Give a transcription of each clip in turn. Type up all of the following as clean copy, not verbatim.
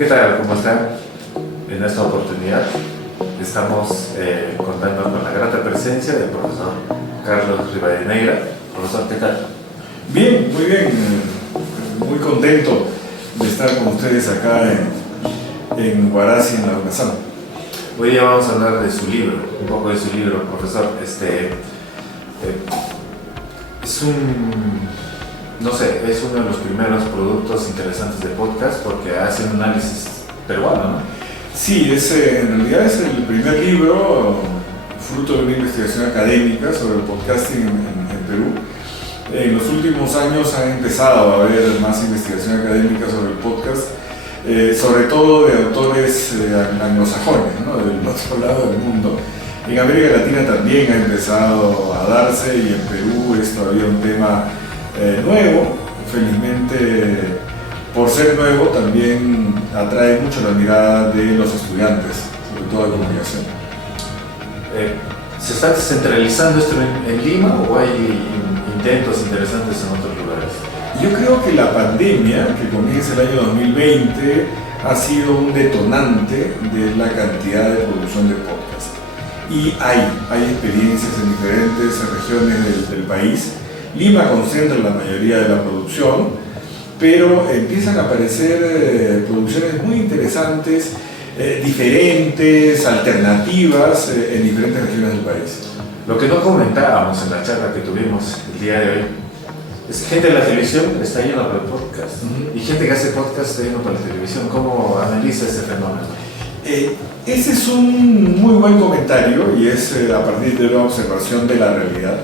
¿Qué tal? ¿Cómo están? En esta oportunidad estamos contando con la grata presencia del profesor Carlos Rivadeneira. Profesor, ¿qué tal? Bien, muy bien. Muy contento de estar con ustedes acá en Huaraz y en la UNASAM. Hoy día vamos a hablar de su libro, un poco de su libro, profesor. Es uno de los primeros productos interesantes de podcast porque hace un análisis peruano, ¿no? Sí, en realidad es el primer libro fruto de una investigación académica sobre el podcasting en Perú. En los últimos años ha empezado a haber más investigación académica sobre el podcast, sobre todo de autores anglosajones, ¿no? Del otro lado del mundo. En América Latina también ha empezado a darse y en Perú es todavía un tema nuevo. Felizmente, por ser nuevo, también atrae mucho la mirada de los estudiantes, sobre todo de comunicación. ¿Se está descentralizando esto en Lima o hay intentos interesantes en otros lugares? Yo creo que la pandemia, que comienza el año 2020, ha sido un detonante de la cantidad de producción de podcast. Y hay experiencias en diferentes regiones del país. Lima concentra la mayoría de la producción, pero empiezan a aparecer producciones muy interesantes, diferentes, alternativas en diferentes regiones del país. Lo que no comentábamos en la charla que tuvimos el día de hoy es que gente de la televisión está yendo para el podcast y gente que hace podcast está yendo para la televisión. ¿Cómo analiza ese fenómeno? Ese es un muy buen comentario y es a partir de una observación de la realidad.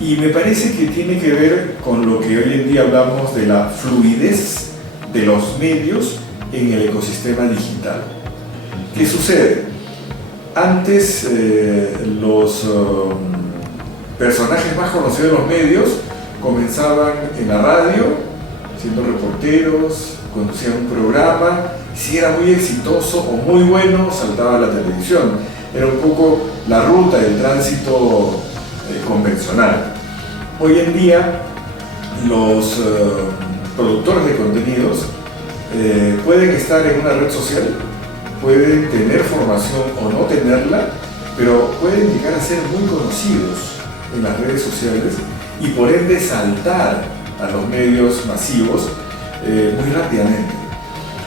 Y me parece que tiene que ver con lo que hoy en día hablamos de la fluidez de los medios en el ecosistema digital. ¿Qué sucede? Antes los personajes más conocidos de los medios comenzaban en la radio, siendo reporteros, conducían un programa, si era muy exitoso o muy bueno, saltaba a la televisión. Era un poco la ruta del tránsito convencional. Hoy en día los productores de contenidos pueden estar en una red social, pueden tener formación o no tenerla, pero pueden llegar a ser muy conocidos en las redes sociales y por ende saltar a los medios masivos muy rápidamente.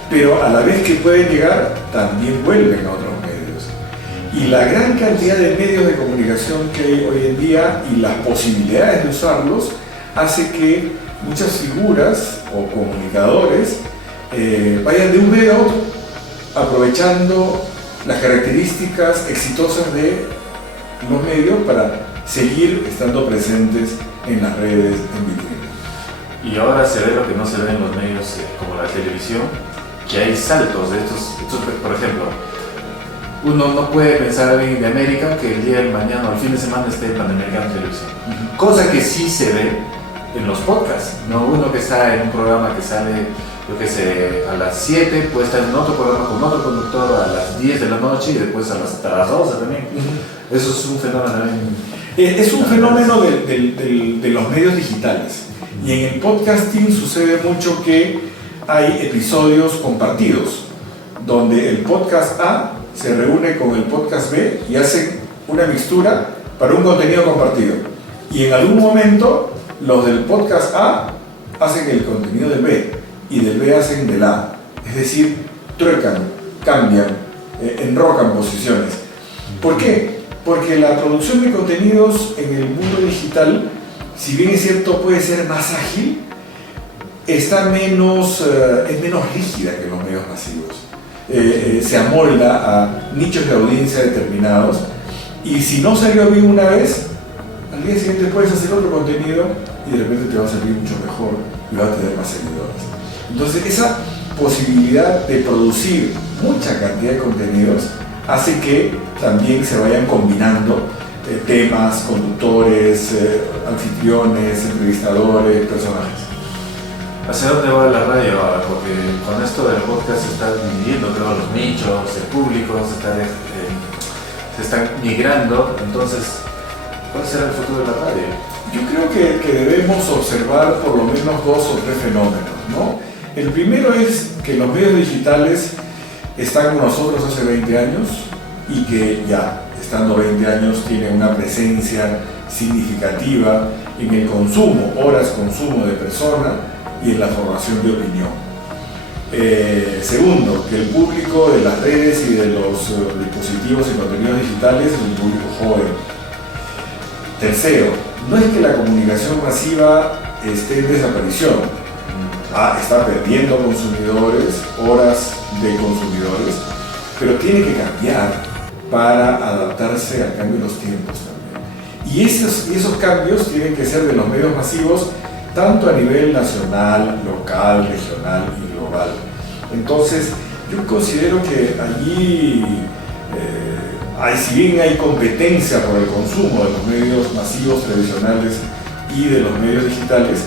Pero a la vez que pueden llegar, también vuelven a otros medios. Y la gran cantidad de medios de comunicación que hay hoy en día y las posibilidades de usarlos hace que muchas figuras o comunicadores vayan de un medio a otro, aprovechando las características exitosas de los medios para seguir estando presentes en las redes en vitrina. Y ahora se ve lo que no se ve en los medios como la televisión, que hay saltos de estos, por ejemplo, uno no puede pensar a alguien de América que el día del mañana o el fin de semana esté en Panamericano Televisión. Cosa que sí se ve en los podcasts, ¿no? Uno que está en un programa que sale, yo que sé, a las 7, puede estar en otro programa con otro conductor a las 10 de la noche y después hasta las 12 también. Eso es un fenómeno también. Es un fenómeno de los medios digitales. Y en el podcasting sucede mucho que hay episodios compartidos, donde el podcast A se reúne con el podcast B y hacen una mixtura para un contenido compartido. Y en algún momento los del podcast A hacen el contenido del B y del B hacen del A. Es decir, truecan, cambian, enrocan posiciones. ¿Por qué? Porque la producción de contenidos en el mundo digital, si bien es cierto puede ser más ágil, es menos rígida que los medios masivos. Se amolda a nichos de audiencia determinados y si no salió bien una vez, al día siguiente puedes hacer otro contenido y de repente te va a salir mucho mejor y vas a tener más seguidores. Entonces esa posibilidad de producir mucha cantidad de contenidos hace que también se vayan combinando temas, conductores, anfitriones, entrevistadores, personajes. ¿Hacia dónde va la radio ahora? Porque con esto del podcast se están dividiendo todos los nichos, el público, se están migrando. Entonces, ¿cuál será el futuro de la radio? Yo creo que debemos observar por lo menos dos o tres fenómenos, ¿no? El primero es que los medios digitales están con nosotros hace 20 años y que ya, estando 20 años, tienen una presencia significativa en el consumo, horas consumo de persona y en la formación de opinión. Segundo, que el público de las redes y de los dispositivos y contenidos digitales es un público joven. Tercero, no es que la comunicación masiva esté en desaparición, está perdiendo consumidores, horas de consumidores, pero tiene que cambiar para adaptarse al cambio de los tiempos también. Y esos cambios tienen que ser de los medios masivos, tanto a nivel nacional, local, regional y global. Entonces, yo considero que allí, si bien hay competencia por el consumo de los medios masivos tradicionales y de los medios digitales,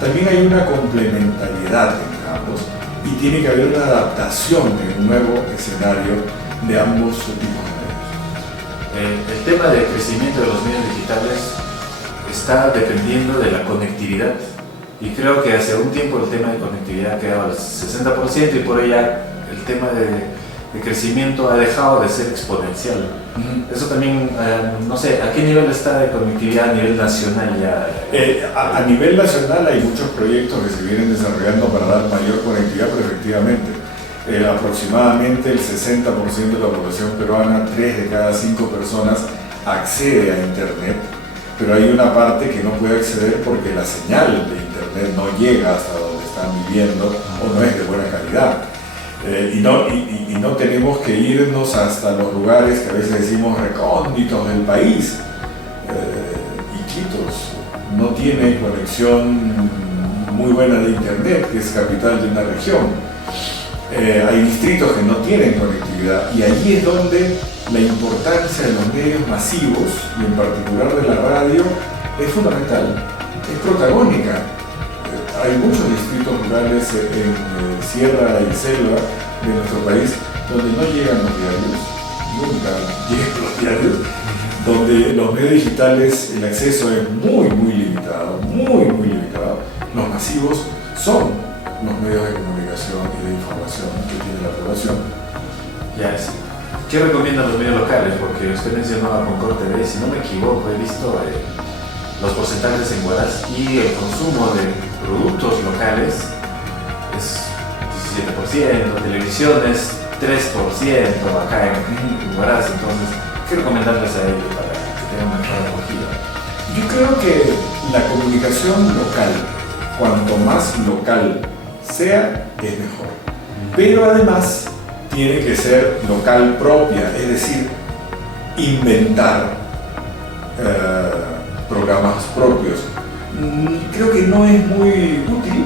también hay una complementariedad entre ambos y tiene que haber una adaptación en un nuevo escenario de ambos tipos de medios. El tema del crecimiento de los medios digitales está dependiendo de la conectividad. Y creo que hace un tiempo el tema de conectividad quedaba al 60% y por ella el tema de crecimiento ha dejado de ser exponencial. Eso también, no sé, ¿a qué nivel está de conectividad a nivel nacional ya? A nivel nacional hay muchos proyectos que se vienen desarrollando para dar mayor conectividad, pero efectivamente, aproximadamente el 60% de la población peruana, 3 de cada 5 personas, accede a Internet, pero hay una parte que no puede acceder porque la señal de Internet no llega hasta donde están viviendo o no es de buena calidad. Y no tenemos que irnos hasta los lugares que a veces decimos recónditos del país. Iquitos no tiene conexión muy buena de Internet, que es capital de una región. Hay distritos que no tienen conectividad y allí es donde la importancia de los medios masivos y en particular de la radio es fundamental, es protagónica. Hay muchos distritos rurales en sierra y selva de nuestro país donde no llegan los diarios, nunca llegan los diarios, donde los medios digitales, el acceso es muy limitado, muy limitado. Los masivos son los medios de comunicación y de información que tiene la población. Ya es. ¿Qué recomiendan los medios locales? Porque usted mencionaba Concord TV, si no me equivoco, he visto los porcentajes en Huaraz y el consumo de productos locales es 17%, televisiones 3% acá en Huaraz. Entonces, ¿qué recomendarles a ellos para que tengan mejor acogida? Yo creo que la comunicación local, cuanto más local sea, es mejor. Pero además tiene que ser local propia, es decir, inventar programas propios. Creo que no es muy útil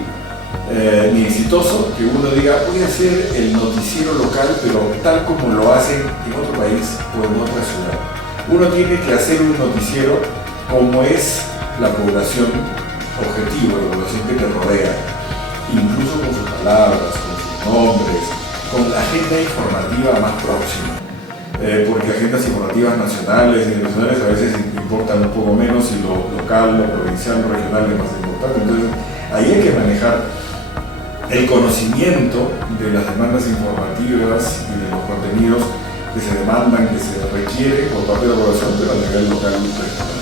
ni exitoso que uno diga voy a hacer el noticiero local, pero tal como lo hacen en otro país o en otra ciudad. Uno tiene que hacer un noticiero como es la población objetivo, la población que te rodea, incluso con sus palabras, con sus nombres, con la agenda informativa más próxima. Porque agendas informativas nacionales e internacionales a veces importan un poco menos y lo local, lo provincial, lo regional es más importante. Entonces, ahí hay que manejar el conocimiento de las demandas informativas y de los contenidos que se demandan, que se requiere por parte de la población, pero a nivel local y regional.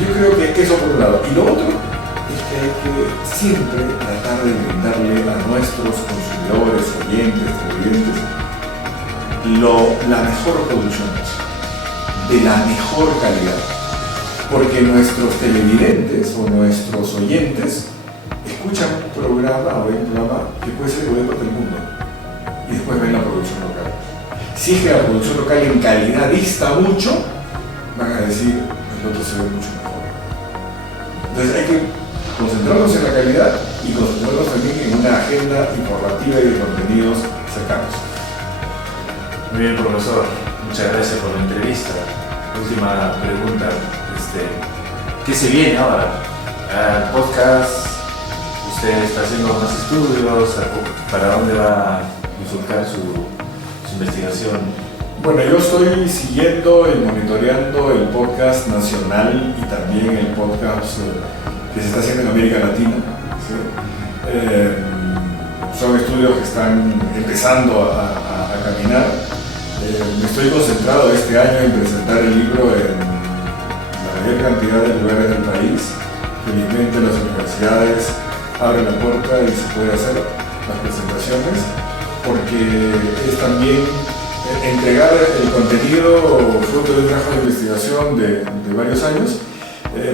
Yo creo que eso por un lado. Y lo otro es que hay que siempre tratar de brindarle a nuestros consumidores, oyentes, televidentes, la mejor producción de la mejor calidad, porque nuestros televidentes o nuestros oyentes escuchan un programa o ven un programa que puede ser de cualquier parte del mundo y después ven la producción local. Si es que la producción local en calidad dista mucho, van a decir el otro se ve mucho mejor. Entonces hay que concentrarnos en la calidad y concentrarnos también en una agenda informativa y de contenidos cercanos. Muy bien, profesor. Muchas gracias por la entrevista. Última pregunta. ¿Qué se viene ahora? ¿El podcast? ¿Usted está haciendo más estudios? ¿Para dónde va a enfocar su investigación? Bueno, yo estoy siguiendo y monitoreando el podcast nacional y también el podcast que se está haciendo en América Latina. ¿Sí? son estudios que están empezando a caminar. Me estoy concentrado este año en presentar el libro en la mayor cantidad de lugares del país. Felizmente las universidades abren la puerta y se puede hacer las presentaciones, porque es también entregar el contenido fruto de un trabajo de investigación de varios años,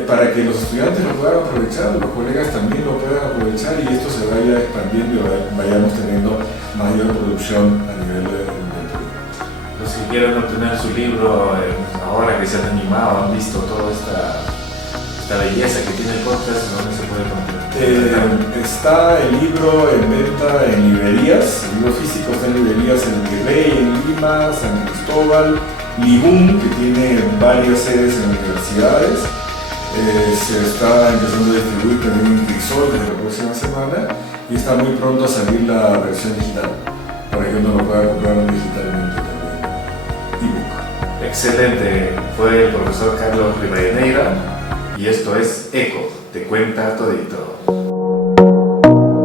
para que los estudiantes lo puedan aprovechar, los colegas también lo puedan aprovechar y esto se vaya expandiendo y vayamos teniendo mayor producción a nivel del Perú. Los que quieran obtener su libro, ahora que se han animado, han visto toda esta belleza que tiene el podcast, ¿dónde se puede encontrar? Está el libro en venta en librerías, el libro físico está en librerías en Virrey, en Lima, San Cristóbal, Libún, que tiene varias sedes en universidades. Se está empezando a distribuir también en Crisol desde la próxima semana y está muy pronto a salir la versión digital para que uno lo pueda comprar digitalmente también, ebook. Excelente, fue el profesor Carlos Rivadeneira y esto es ECO, te cuenta todito.